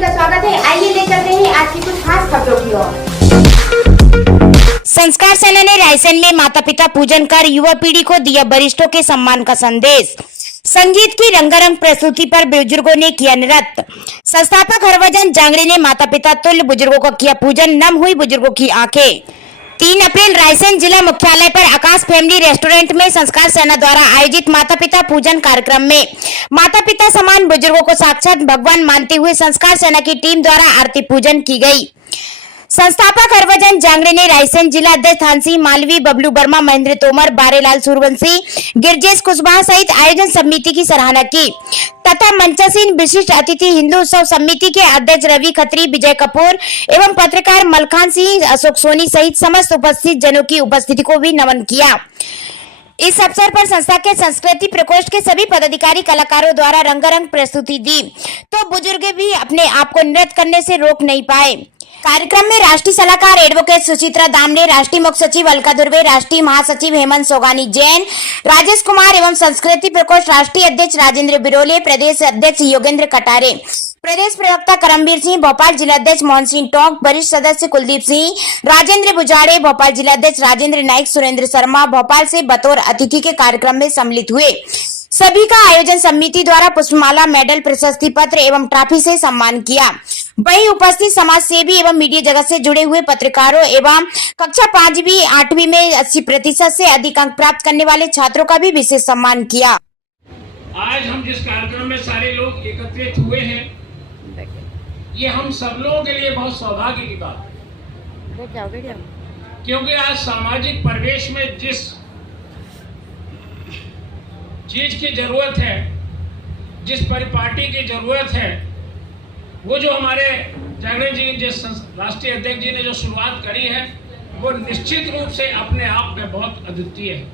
सभी का स्वागत है। आइए ले चलते हैं आज की कुछ खास खबरों की ओर। संस्कार सेना ने रायसेन में माता पिता पूजन कर युवा पीढ़ी को दिया वरिष्ठों के सम्मान का संदेश। संगीत की रंगारंग प्रस्तुति पर बुजुर्गों ने किया नृत्य। संस्थापक हरभजन जांगड़े ने माता पिता तुल्य बुजुर्गों का किया पूजन, नम हुई बुजुर्गों की आंखें। 3 अप्रैल रायसेन जिला मुख्यालय पर आकाश फैमिली रेस्टोरेंट में संस्कार सेना द्वारा आयोजित माता पिता पूजन कार्यक्रम में माता पिता समान बुजुर्गों को साक्षात भगवान मानते हुए संस्कार सेना की टीम द्वारा आरती पूजन की गई। संस्थापक हरभजन जांगड़े ने रायसेन जिला अध्यक्ष थानसी मालवी, बबलू वर्मा, महेंद्र तोमर, बारेलाल सूर्यवंशी, गिरजेश कुशवाहा सहित आयोजन समिति की सराहना की तथा मंचासीन विशिष्ट अतिथि हिंदू उत्सव समिति के अध्यक्ष रवि खत्री, विजय कपूर एवं पत्रकार मलखान सिंह, अशोक सोनी सहित समस्त उपस्थित जनों की उपस्थिति को भी नमन किया। इस अवसर पर संस्था के संस्कृति प्रकोष्ठ के सभी पदाधिकारी कलाकारों द्वारा रंगारंग प्रस्तुति दी तो बुजुर्ग भी अपने आप को नृत्य करने से रोक नहीं पाए। कार्यक्रम में राष्ट्रीय सलाहकार एडवोकेट सुचित्रा दामले, राष्ट्रीय मुख्य सचिव अलका दुर्वे, राष्ट्रीय महासचिव हेमंत सोगानी जैन, राजेश कुमार एवं संस्कृति प्रकोष्ठ राष्ट्रीय अध्यक्ष राजेंद्र बिरोले, प्रदेश अध्यक्ष योगेंद्र कटारे, प्रदेश प्रवक्ता करमवीर सिंह, भोपाल जिला अध्यक्ष मोहन सिंह टोंक, वरिष्ठ सदस्य कुलदीप सिंह, राजेंद्र बुजाड़े, भोपाल जिला अध्यक्ष राजेंद्र नाइक, सुरेंद्र शर्मा भोपाल से बतौर अतिथि के कार्यक्रम में सम्मिलित हुए। सभी का आयोजन समिति द्वारा पुष्पमाला, मेडल, प्रशस्ति पत्र एवं ट्रॉफी से सम्मान किया। वहीं उपस्थित समाज सेवी एवं मीडिया जगत से जुड़े हुए पत्रकारों एवं कक्षा 5वीं 8वीं में 80% से अधिक अंक प्राप्त करने वाले छात्रों का भी विशेष सम्मान किया। आज हम जिस कार्यक्रम में सारे लोग एकत्रित हुए हैं, ये हम सब लोगों के लिए बहुत सौभाग्य की बात है, क्योंकि आज सामाजिक परिवेश में जिस चीज की जरूरत है, जिस परिपाटी की जरूरत है, वो जो हमारे जांगड़े जी, जिस राष्ट्रीय अध्यक्ष जी ने जो शुरुआत करी है, वो निश्चित रूप से अपने आप में बहुत अद्वितीय है।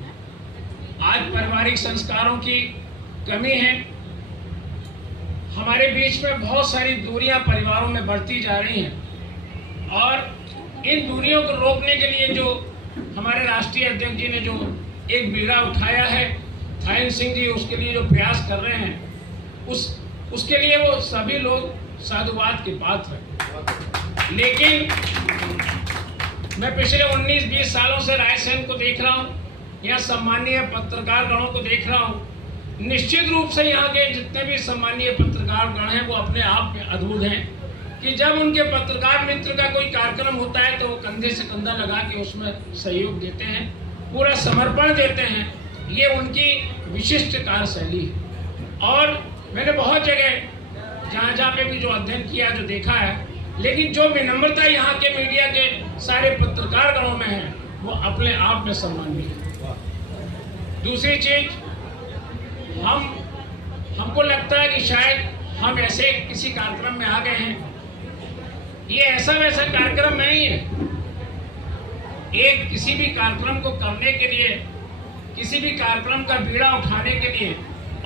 आज पारिवारिक संस्कारों की कमी है, हमारे बीच में बहुत सारी दूरियां परिवारों में बढ़ती जा रही हैं और इन दूरियों को रोकने के लिए जो हमारे राष्ट्रीय अध्यक्ष जी ने जो एक बीड़ा उठाया है, थाइन सिंह जी उसके लिए जो प्रयास कर रहे हैं, उसके लिए वो सभी लोग साधुवाद के पात्र हैं। लेकिन मैं पिछले 19-20 सालों से रायसेन को देख रहा हूँ, यहाँ सम्मानीय पत्रकार गणों को देख रहा हूँ। निश्चित रूप से यहाँ के जितने भी सम्मानीय पत्रकार गण हैं वो अपने आप में अद्भुत हैं कि जब उनके पत्रकार मित्र का कोई कार्यक्रम होता है तो वो कंधे से कंधा लगा के उसमें सहयोग देते हैं, पूरा समर्पण देते हैं। ये उनकी विशिष्ट कार्यशैली है और मैंने बहुत जगह जहाँ पे भी जो अध्ययन किया, जो देखा है, लेकिन जो विनम्रता यहाँ के मीडिया के सारे पत्रकार गणों में है वो अपने आप में सम्माननीय है। दूसरी चीज, हमको लगता है कि शायद हम ऐसे किसी कार्यक्रम में आ गए हैं। ये ऐसा वैसा कार्यक्रम नहीं है। एक किसी भी कार्यक्रम को करने के लिए, किसी भी कार्यक्रम का बीड़ा उठाने के लिए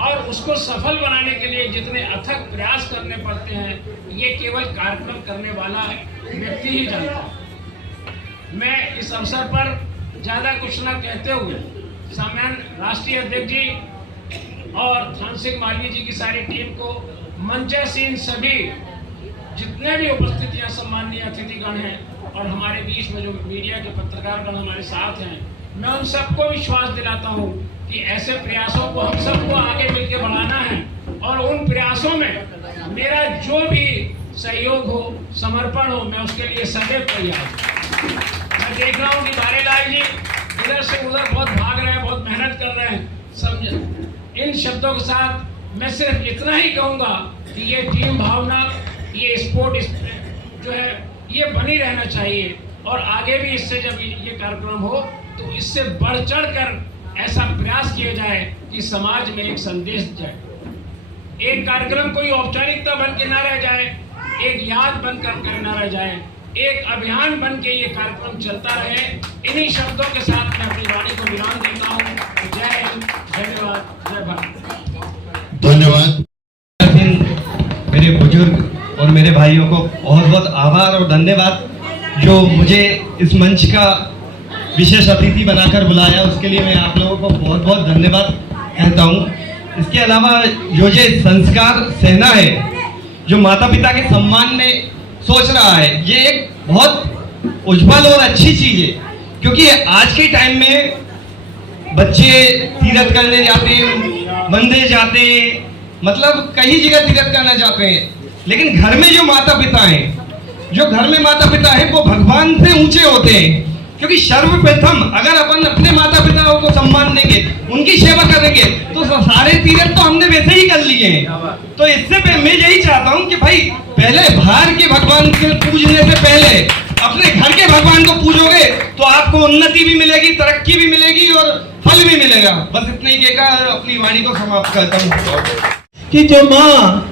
और उसको सफल बनाने के लिए जितने अथक प्रयास करने पड़ते हैं, ये केवल कार्यक्रम करने वाला व्यक्ति ही जानता है। मैं इस अवसर पर ज्यादा कुछ न कहते हुए सामान्य राष्ट्रीय अध्यक्ष जी और थानसिंह मालवी जी की सारी टीम को, मंचासीन सभी जितने भी उपस्थित यहाँ सम्मानीय अतिथिगण हैं और हमारे बीच में जो मीडिया के पत्रकारगण हमारे साथ हैं, मैं उन सबको विश्वास दिलाता हूँ कि ऐसे प्रयासों को हम सबको आगे मिलकर बढ़ाना है और उन प्रयासों में मेरा जो भी सहयोग हो, समर्पण हो, मैं उसके लिए सदैव तैयार हूँ। मैं देख रहा हूँ कि बारेलाल जी इधर से उधर बहुत भाग रहे हैं, बहुत मेहनत कर रहे हैं। समझ, इन शब्दों के साथ मैं सिर्फ इतना ही कहूँगा कि ये टीम भावना, ये स्पोर्ट जो है, ये बनी रहना चाहिए और आगे भी इससे जब ये कार्यक्रम हो तो इससे बढ़ चढ़ कर ऐसा प्रयास किया जाए कि समाज में एक संदेश जाए। एक कार्यक्रम कोई औपचारिकता बन के ना रह जाए, एक याद बन कर ना रह जाए, एक अभियान बन के ये कार्यक्रम चलता रहे। इन्हीं शब्दों के साथ मैं अपनी वाणी को विराम देता हूँ। जय हिंद, धन्यवाद, जय भारत। धन्यवाद। मेरे बुजुर्ग और मेरे भाइयों को बहुत बहुत आभार और धन्यवाद, जो मुझे इस मंच का विशेष अतिथि बनाकर बुलाया, उसके लिए मैं आप लोगों को बहुत बहुत धन्यवाद कहता हूँ। इसके अलावा जो ये संस्कार सेना है, जो माता पिता के सम्मान में सोच रहा है, ये एक बहुत उज्जवल और अच्छी चीज है। क्योंकि आज के टाइम में बच्चे तीर्थ करने जाते हैं, मंदिर जाते हैं, मतलब कई जगह तीर्थ करना चाहते हैं, लेकिन घर में जो माता पिता हैं, वो भगवान से ऊंचे होते हैं। क्योंकि सर्वप्रथम अगर अपन अपने माता पिताओं को सम्मान देंगे, उनकी सेवा करेंगे, तो सारे तीर्थ तो हमने वैसे ही कर लिए हैं। तो इससे मैं यही चाहता हूं कि भाई पहले बाहर के भगवान के पूजने से पहले अपने घर के भगवान को पूजोगे तो आपको उन्नति भी मिलेगी, तरक्की भी मिलेगी और फल भी मिलेगा। बस इतना ही कहकर अपनी वाणी को समाप्त करता हूँ कि जो माँ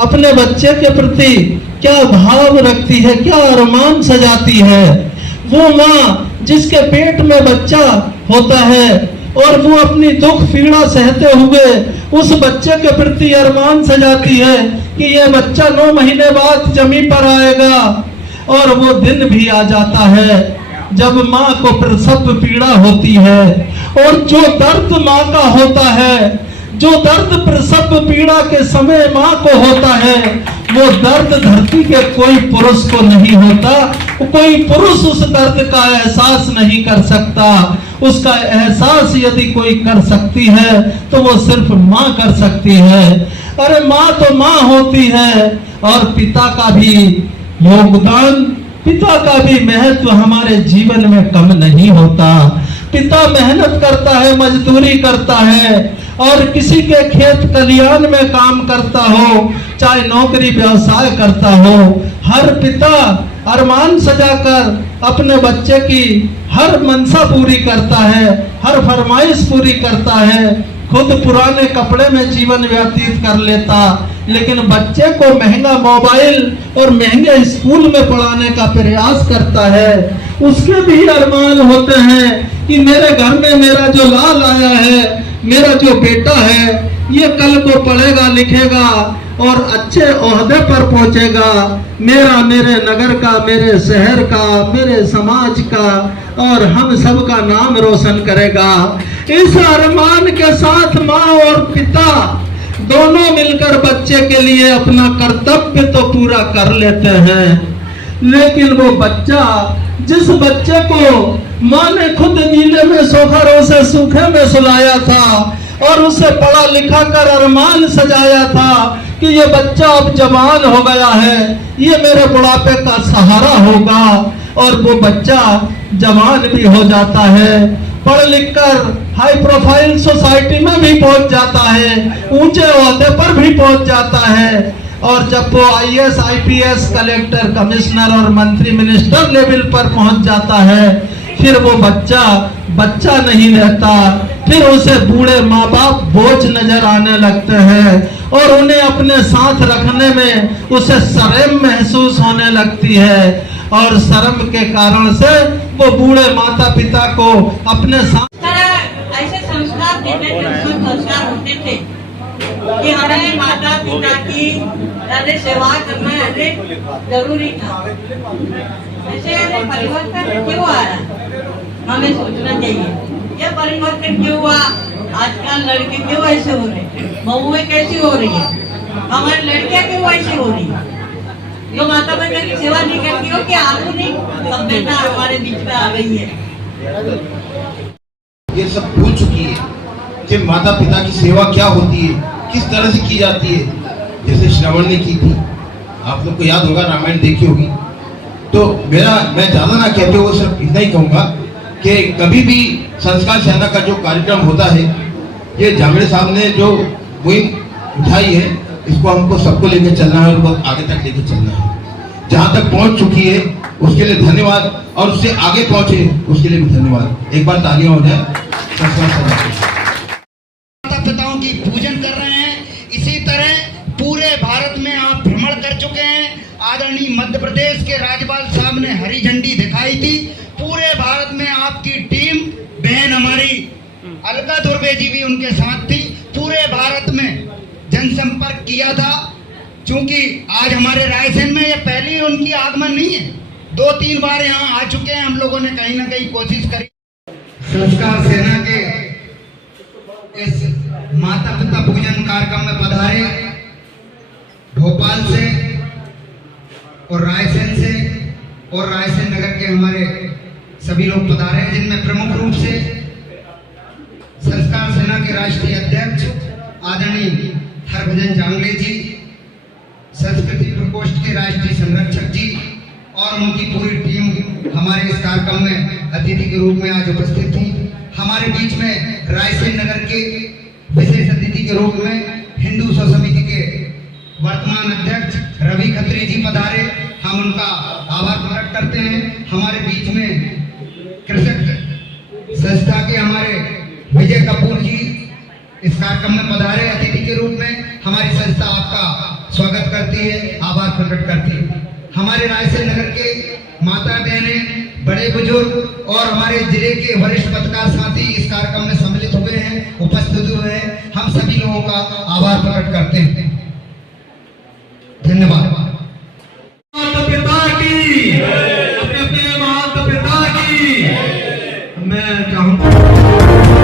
अपने बच्चे के प्रति क्या भाव रखती है, क्या अरमान सजाती है, वो माँ जिसके पेट में बच्चा होता है और वो अपनी दुख पीड़ा सहते हुए उस बच्चे के प्रति अरमान सजाती है कि ये बच्चा 9 महीने बाद जमीन पर आएगा। और वो दिन भी आ जाता है जब माँ को प्रसव पीड़ा होती है, और जो दर्द माँ का होता है, जो दर्द प्रसव पीड़ा के समय माँ को होता है, वो दर्द धरती के कोई पुरुष को नहीं होता। कोई पुरुष उस दर्द का एहसास नहीं कर सकता। उसका एहसास यदि कोई कर सकती है तो वो सिर्फ माँ कर सकती है। अरे माँ तो माँ होती है, और पिता का भी योगदान, पिता का भी महत्व हमारे जीवन में कम नहीं होता। पिता मेहनत करता है, मजदूरी करता है, और किसी के खेत खलिहान में काम करता हो, चाहे नौकरी व्यवसाय करता हो, हर पिता अरमान सजाकर अपने बच्चे की हर मनसा पूरी करता है, हर फरमाइश पूरी करता है। खुद पुराने कपड़े में जीवन व्यतीत कर लेता, लेकिन बच्चे को महंगा मोबाइल और महंगे स्कूल में पढ़ाने का प्रयास करता है। उसके भी अरमान होते हैं कि मेरे घर में मेरा जो लाल आया है, मेरा जो बेटा है, ये कल को पढ़ेगा लिखेगा और अच्छे ओहदे पर पहुंचेगा। मेरा, मेरे नगर का, मेरे शहर का, मेरे समाज का और हम सब का नाम रोशन करेगा। इस अरमान के साथ माँ और पिता दोनों मिलकर बच्चे के लिए अपना कर्तव्य तो पूरा कर लेते हैं, लेकिन वो बच्चा, जिस बच्चे को माँ ने खुद नीले में सोखरों से सूखे में सुलाया था और उसे पढ़ा लिखा कर अरमान सजाया था कि ये बच्चा अब जवान हो गया है, ये मेरे बुढ़ापे का सहारा होगा, और वो बच्चा जवान भी हो जाता है, पढ़ लिख कर हाई प्रोफाइल सोसाइटी में भी पहुंच जाता है, ऊंचे ओहदे पर भी पहुंच जाता है। और जब वो IAS, IPS, कलेक्टर, कमिश्नर और मंत्री, मिनिस्टर लेवल पर पहुंच जाता है, फिर वो बच्चा नहीं रहता, फिर उसे बूढ़े माँ बाप बोझ नजर आने लगते हैं और उन्हें अपने साथ रखने में उसे शर्म महसूस होने लगती है, और शर्म के कारण से वो बूढ़े माता पिता को अपने साथ ऐसे संस्कार देते थे, संस्कार होते थे कि हमें माता पिता की सेवा करना जरूरी था। ऐसे परिवर्तन क्यों आ रहा, हमें सोचना चाहिए ये परिवर्तन क्यों हुआ। आजकल लड़के क्यों ऐसे हो रहे, बहुएं कैसी हो रही है, हमारी लड़कियां क्यों ऐसी हो रही है, जो माता पिता की सेवा नहीं करती हो कि आधुनिक सभ्यता हमारे बीच में आ गई है। ये सब भूल चुकी है कि माता पिता की सेवा क्या होती है, किस तरह से की जाती है। जैसे श्रवण ने की थी, आप लोग को याद होगा, रामायण देखी होगी। तो मैं ज्यादा ना कहते हुए सिर्फ इतना ही कहूँगा कि कभी भी संस्कार सेना का जो कार्यक्रम होता है, ये जांगड़े साहब ने जो मुहिम उठाई है, इसको हमको सबको लेकर चलना है और बहुत आगे तक लेकर चलना है। जहाँ तक पहुँच चुकी है उसके लिए धन्यवाद, और उससे आगे पहुँचे उसके लिए भी धन्यवाद। एक बार तालियां हो जाए। माता पिताओं की पूजन कर रहे हैं। इसी तरह पूरे भारत में आप भ्रमण कर चुके हैं। आदरणीय मध्य प्रदेश के राज्यपाल साहब ने हरी झंडी दिखाई थी। पूरे भारत में आपकी टीम, बहन हमारी अलका दुर्वे जी भी उनके साथ थी, पूरे भारत में जनसंपर्क किया था। क्योंकि आज हमारे रायसेन में ये पहली उनकी आगमन नहीं है, 2-3 बार यहाँ आ चुके हैं। हम लोगों ने कहीं ना कहीं कोशिश करी। संस्कार सेना के इस माता पिता पूजन कार्यक्रम में पधारे भोपाल से और रायसेन से और रायसेन नगर के हमारे सभी लोग पधारे हैं, जिनमें प्रमुख रूप से संस्कार सेना के राष्ट्रीय अध्यक्ष आदरणीय हरभजन जांगले जी, संस्कृति प्रकोष्ठ के राष्ट्रीय संरक्षक जी और उनकी पूरी टीम हमारे इस कार्यक्रम में अतिथि के रूप में आज उपस्थित थी। हमारे बीच में रायसेन नगर के विशेष अतिथि के रूप में हिंदू सौ समिति के वर्तमान अध्यक्ष रवि खत्री जी पधारे, हम उनका आभार प्रकट करते हैं। हमारे बीच में कृषक संस्था के हमारे विजय कपूर जी इस कार्यक्रम में पधारे अतिथि के रूप में। हमारी संस्था आपका स्वागत करती है, आभार प्रकट करती है। हमारे रायसेन नगर के माता बहनें, बड़े बुजुर्ग और हमारे जिले के वरिष्ठ पत्रकार साथी इस कार्यक्रम में सम्मिलित हुए हैं, उपस्थित हुए हैं, हम सभी लोगों का आभार प्रकट करते हैं। धन्यवाद। माता पिता की, अपने अपने माता पिता की मैं चाहूंगा